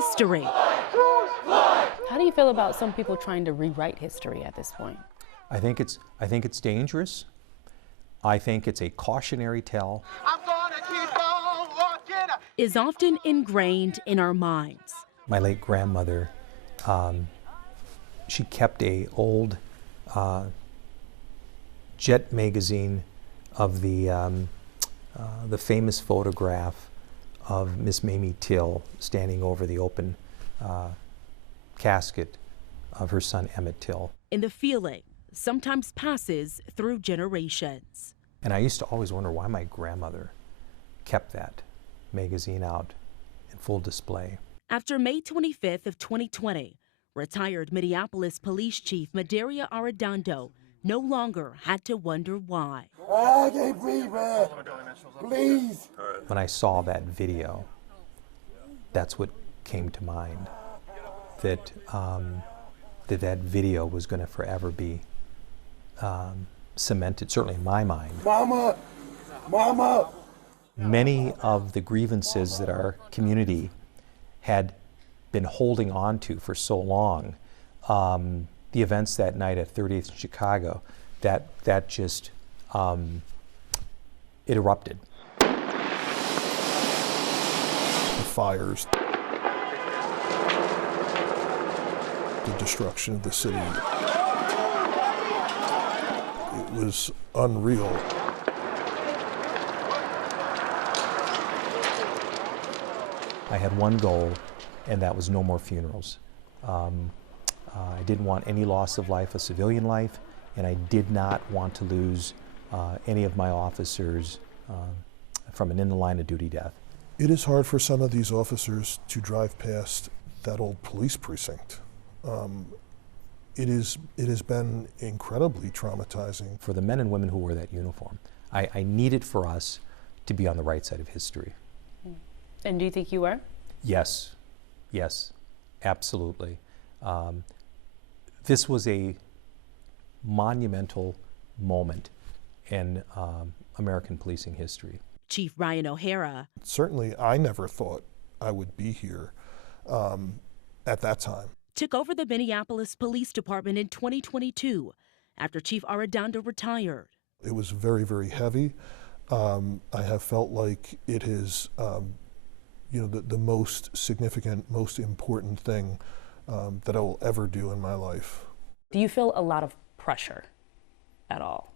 history. How do you feel about some people trying to rewrite history at this point? I think it's dangerous. I think it's a cautionary tale. I'm gonna keep on walking. Is often ingrained in our minds. My late grandmother, she kept a old Jet magazine of the famous photograph of Miss Mamie Till standing over the open casket of her son Emmett Till. And the feeling sometimes passes through generations. And I used to always wonder why my grandmother kept that magazine out in full display. After May 25th of 2020, retired Minneapolis Police Chief Madaria Arredondo no longer had to wonder why. I can't breathe, man. Please. When I saw that video, that's what came to mind, that that video was going to forever be cemented, certainly in my mind. Mama, Mama. Many of the grievances that our community had been holding on to for so long, the events that night at 30th in Chicago, that just, it erupted. The fires, the destruction of the city. It was unreal. I had one goal, and that was no more funerals. I didn't want any loss of life, a civilian life, and I did not want to lose any of my officers from an in-the-line of duty death. It is hard for some of these officers to drive past that old police precinct. It has been incredibly traumatizing. For the men and women who wore that uniform, I needed for us to be on the right side of history. And do you think you were? Yes, absolutely. This was a monumental moment in American policing history. Chief Ryan O'Hara. Certainly, I never thought I would be here at that time. Took over the Minneapolis Police Department in 2022 after Chief Arredondo retired. It was very, very heavy. I have felt like it is the most significant, most important thing that I will ever do in my life. Do you feel a lot of pressure at all?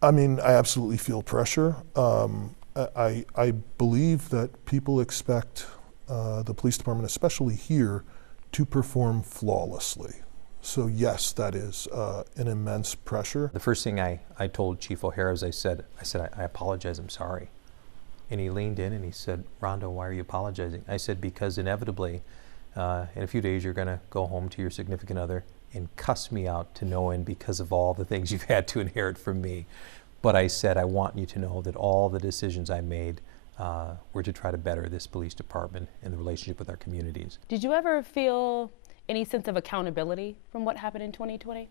I mean, I absolutely feel pressure. I believe that people expect the police department, especially here, to perform flawlessly. So yes, that is an immense pressure. The first thing I told Chief O'Hara is I said, I apologize, I'm sorry. And he leaned in and he said, Rondo, why are you apologizing? I said, because inevitably, in a few days, you're gonna go home to your significant other and cuss me out to no end because of all the things you've had to inherit from me. But I said, I want you to know that all the decisions I made were to try to better this police department and the relationship with our communities. Did you ever feel any sense of accountability from what happened in 2020?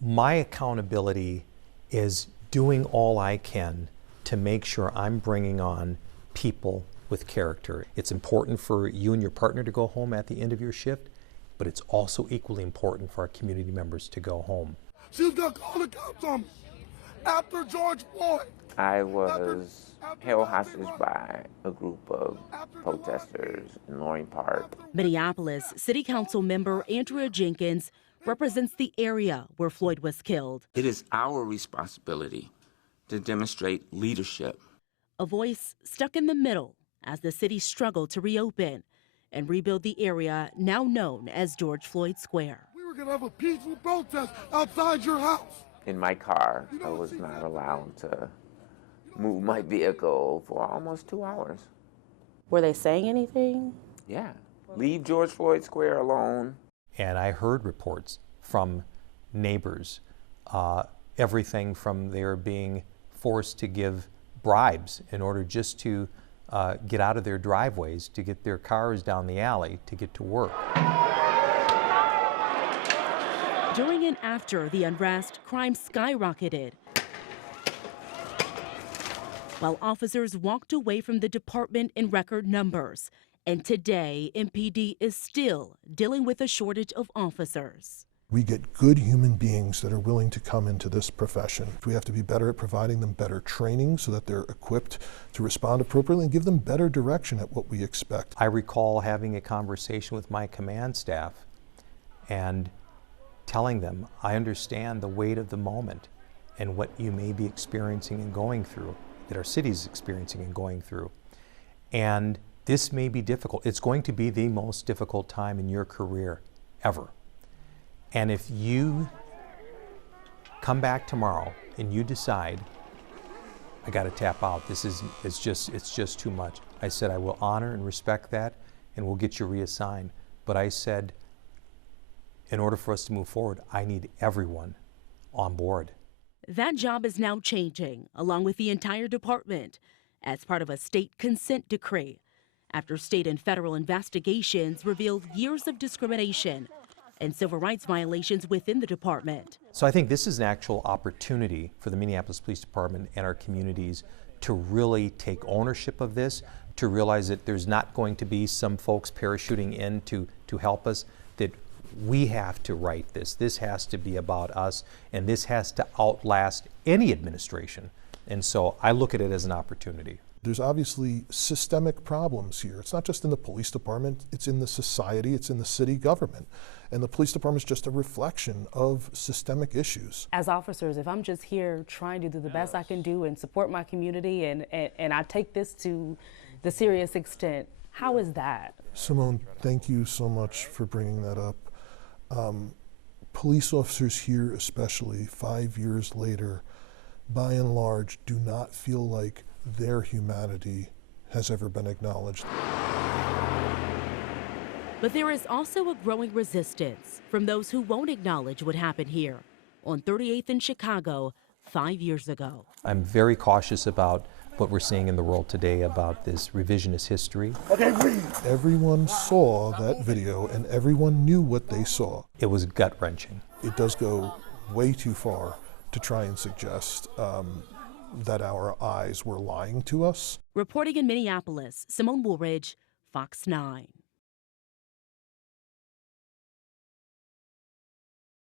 My accountability is doing all I can to make sure I'm bringing on people with character. It's important for you and your partner to go home at the end of your shift, but it's also equally important for our community members to go home. She's gonna call the cops on me after George Floyd. I was held hostage by a group of protesters in Loring Park. Minneapolis City Council member Andrea Jenkins represents the area where Floyd was killed. It is our responsibility to demonstrate leadership. A voice stuck in the middle as the city struggled to reopen and rebuild the area now known as George Floyd Square. We were gonna have a peaceful protest outside your house. In my car, I was not allowed to move my vehicle for almost 2 hours. Were they saying anything? Yeah, leave George Floyd Square alone. And I heard reports from neighbors, everything from their being forced to give bribes in order just to get out of their driveways, to get their cars down the alley, to get to work. During and after the unrest, crime skyrocketed. while officers walked away from the department in record numbers. And today, MPD is still dealing with a shortage of officers. We get good human beings that are willing to come into this profession. We have to be better at providing them better training so that they're equipped to respond appropriately and give them better direction at what we expect. I recall having a conversation with my command staff and telling them, I understand the weight of the moment and what you may be experiencing and going through, that our city's experiencing and going through. And this may be difficult. It's going to be the most difficult time in your career ever. And if you come back tomorrow and you decide, I got to tap out, it's just too much. I said, I will honor and respect that and we'll get you reassigned. But I said, in order for us to move forward, I need everyone on board. That job is now changing, along with the entire department, as part of a state consent decree, after state and federal investigations revealed years of discrimination and civil rights violations within the department. So I think this is an actual opportunity for the Minneapolis Police Department and our communities to really take ownership of this, to realize that there's not going to be some folks parachuting in to help us, that we have to right this. This has to be about us, and this has to outlast any administration. And so I look at it as an opportunity. There's obviously systemic problems here. It's not just in the police department, it's in the society, it's in the city government. And the police department is just a reflection of systemic issues. As officers, if I'm just here trying to do the best I can do and support my community and I take this to the serious extent, how is that? Simone, thank you so much for bringing that up. Police officers here, especially 5 years later, by and large, do not feel like their humanity has ever been acknowledged. But there is also a growing resistance from those who won't acknowledge what happened here on 38th in Chicago 5 years ago. I'm very cautious about what we're seeing in the world today about this revisionist history. Everyone saw that video and everyone knew what they saw. It was gut-wrenching. It does go way too far to try and suggest that our eyes were lying to us. Reporting in Minneapolis, Simone Woolridge, Fox 9.